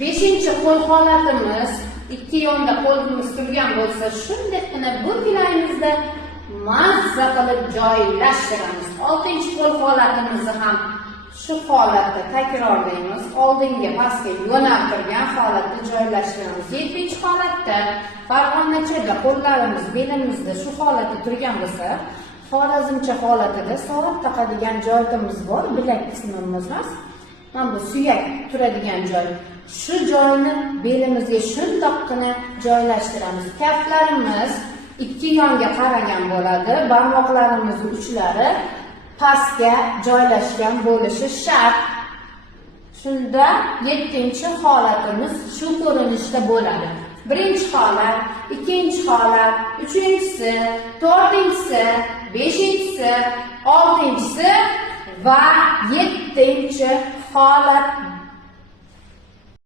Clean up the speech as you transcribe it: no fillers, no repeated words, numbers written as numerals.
Beshinchi qo'l holatimiz, ikki yonda qo'limiz turgan bo'lsa, shundagina bu bilayimizda mazza qilib joylashtiramiz. 6-qo'l holatimizni ham shu holatda takrorlaymiz. Oldinga pastga yo'naltirgan holatda joylashtiramiz. 7-holatda farg'onachaga qo'llarimiz belimizda shu holatda turgan bo'lsa, xorazmcha holatida soat taqadigan joyimiz bor, bilak qismimiz emas. Mana bu suyak turadigan joy. Shu joyni belimizga shundoqqina joylashtiramiz. Kaftlarimiz ikki yonga qaragan bo'ladi. Barmoqlarimiz uchlari pastga joylashgan bo'lishi shart. Shunda 7-holatimiz shu ko'rinishda bo'ladi. 1-holat, 2-holat, 3-si, 4-si, 5-si, 6-si va 7-holat